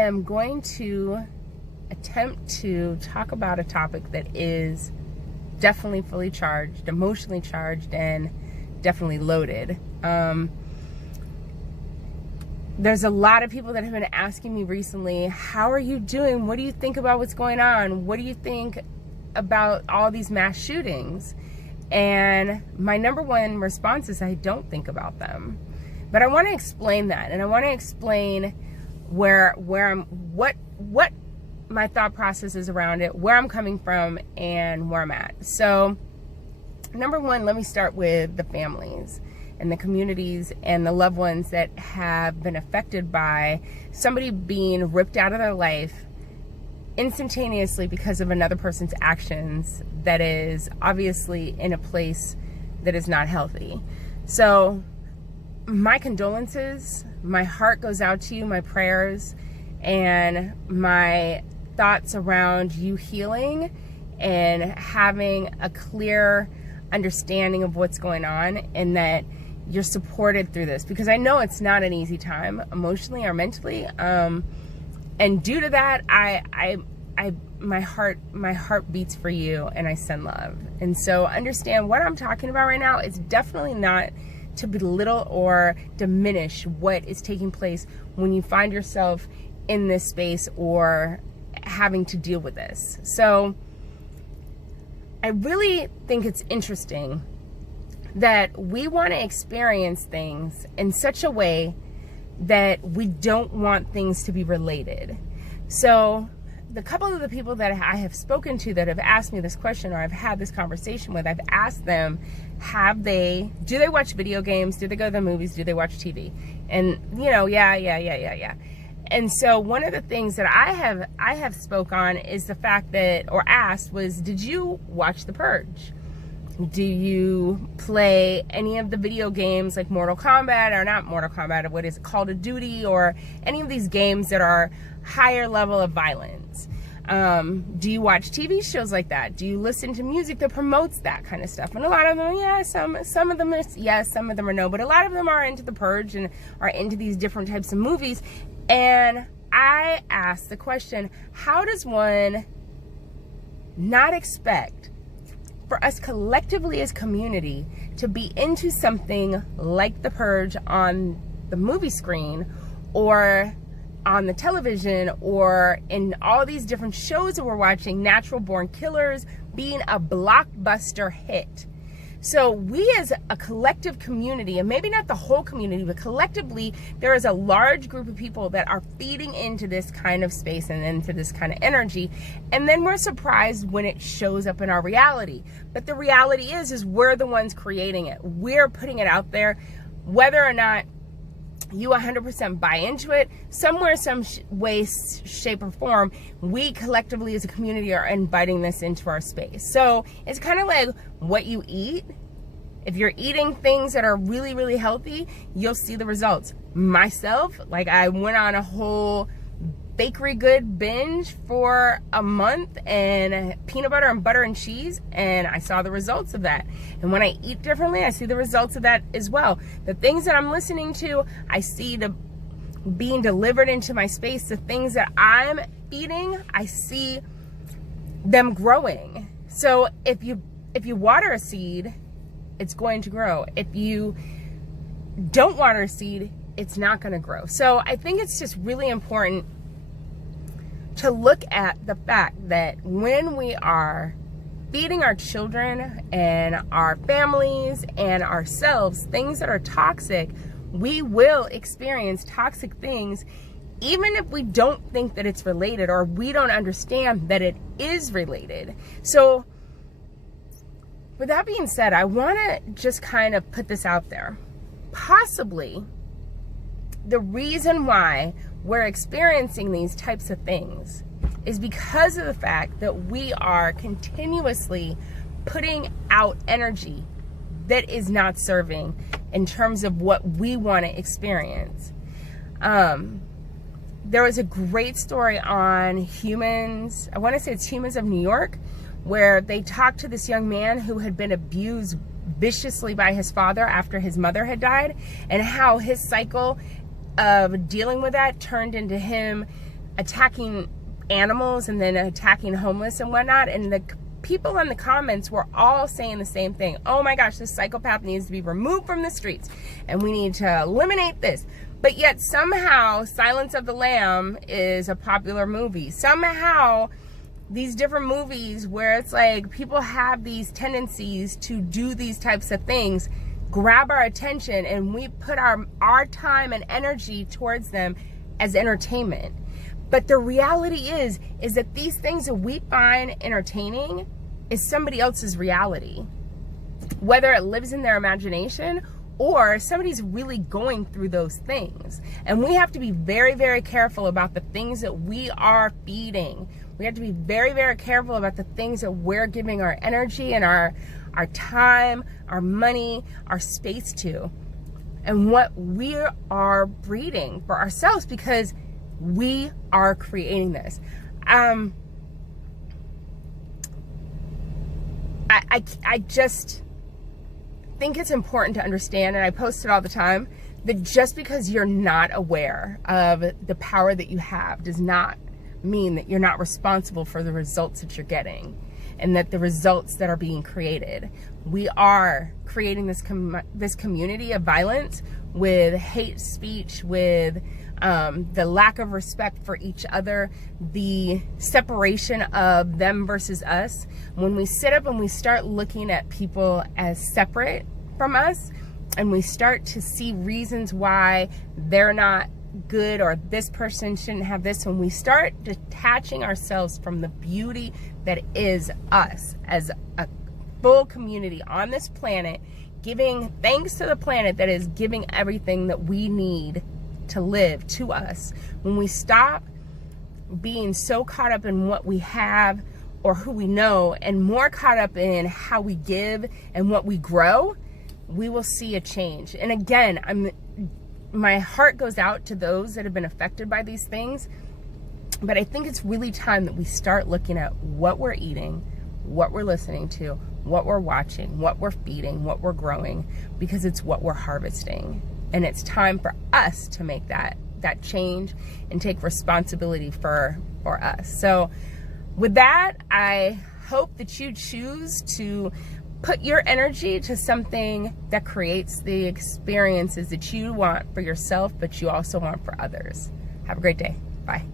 am going to attempt to talk about a topic that is definitely fully charged, emotionally charged, and definitely loaded. There's a lot of people that have been asking me recently, how are you doing? What do you think about what's going on? What do you think about all these mass shootings? And my number one response is I don't think about them. But I want to explain that, and I want to explain where I'm, what my thought process is around it, where I'm coming from, and where I'm at. So, number one, let me start with the families and the communities and the loved ones that have been affected by somebody being ripped out of their life instantaneously because of another person's actions that is obviously in a place that is not healthy. So, my condolences, my heart goes out to you, my prayers, and my thoughts around you healing and having a clear understanding of what's going on, and that you're supported through this, because I know it's not an easy time emotionally or mentally, and due to that, my heart beats for you, and I send love. And so understand what I'm talking about right now. It's definitely not to belittle or diminish what is taking place when you find yourself in this space or having to deal with this. So I really think it's interesting that we want to experience things in such a way that we don't want things to be related. So the couple of the people that I have spoken to that have asked me this question, or I've had this conversation with, I've asked them, do they watch video games? Do they go to the movies? Do they watch TV? And, yeah. And so one of the things that I have spoke on is the fact that, or asked was, did you watch The Purge? Do you play any of the video games like Mortal Kombat, or not Mortal Kombat, what is it, Call of Duty, or any of these games that are higher level of violence? Do you watch TV shows like that? Do you listen to music that promotes that kind of stuff? And a lot of them, yeah, some of them are yes, some of them are no, but a lot of them are into The Purge and are into these different types of movies. And I asked the question, how does one not expect for us collectively as community to be into something like The Purge on the movie screen, or on the television, or in all these different shows that we're watching, Natural Born Killers being a blockbuster hit? So we as a collective community, and maybe not the whole community, but collectively, there is a large group of people that are feeding into this kind of space and into this kind of energy. And then we're surprised when it shows up in our reality. But the reality is we're the ones creating it. We're putting it out there, whether or not you 100% buy into it, somewhere, some way, shape, or form, we collectively as a community are inviting this into our space. So it's kind of like what you eat. If you're eating things that are really, really healthy, you'll see the results. Myself, like, I went on a whole bakery good binge for a month, and peanut butter and butter and cheese, and I saw the results of that. And when I eat differently, I see the results of that as well. The things that I'm listening to, I see being delivered into my space. The things that I'm eating, I see them growing. So if you water a seed, it's going to grow. If you don't water a seed, it's not going to grow. So I think it's just really important to look at the fact that when we are feeding our children and our families and ourselves things that are toxic, we will experience toxic things, even if we don't think that it's related, or we don't understand that it is related. So with that being said, I want to just kind of put this out there. Possibly the reason why we're experiencing these types of things is because of the fact that we are continuously putting out energy that is not serving in terms of what we want to experience. There was a great story on Humans, I want to say it's Humans of New York, where they talked to this young man who had been abused viciously by his father after his mother had died, and how his cycle of dealing with that turned into him attacking animals and then attacking homeless and whatnot. And the people in the comments were all saying the same thing. Oh my gosh, this psychopath needs to be removed from the streets and we need to eliminate this. But yet somehow Silence of the Lamb is a popular movie. Somehow these different movies where it's like people have these tendencies to do these types of things grab our attention, and we put our time and energy towards them as entertainment. But the reality is that these things that we find entertaining is somebody else's reality. Whether it lives in their imagination or somebody's really going through those things. And we have to be very, very careful about the things that we are feeding. We have to be very, very careful about the things that we're giving our energy and our time, our money, our space to, and what we are breeding for ourselves, because we are creating this. I just think it's important to understand, and I post it all the time, that just because you're not aware of the power that you have does not mean that you're not responsible for the results that you're getting and that the results that are being created. We are creating this community of violence with hate speech, with the lack of respect for each other, the separation of them versus us. When we sit up and we start looking at people as separate from us, and we start to see reasons why they're not good or this person shouldn't have this, when we start detaching ourselves from the beauty that is us as a full community on this planet, giving thanks to the planet that is giving everything that we need to live to us, when we stop being so caught up in what we have or who we know and more caught up in how we give and what we grow, we will see a change. And again, my heart goes out to those that have been affected by these things, but I think it's really time that we start looking at what we're eating, what we're listening to, what we're watching, what we're feeding, what we're growing, because it's what we're harvesting. And it's time for us to make that change and take responsibility for us. So with that, I hope that you choose to put your energy to something that creates the experiences that you want for yourself, but you also want for others. Have a great day. Bye.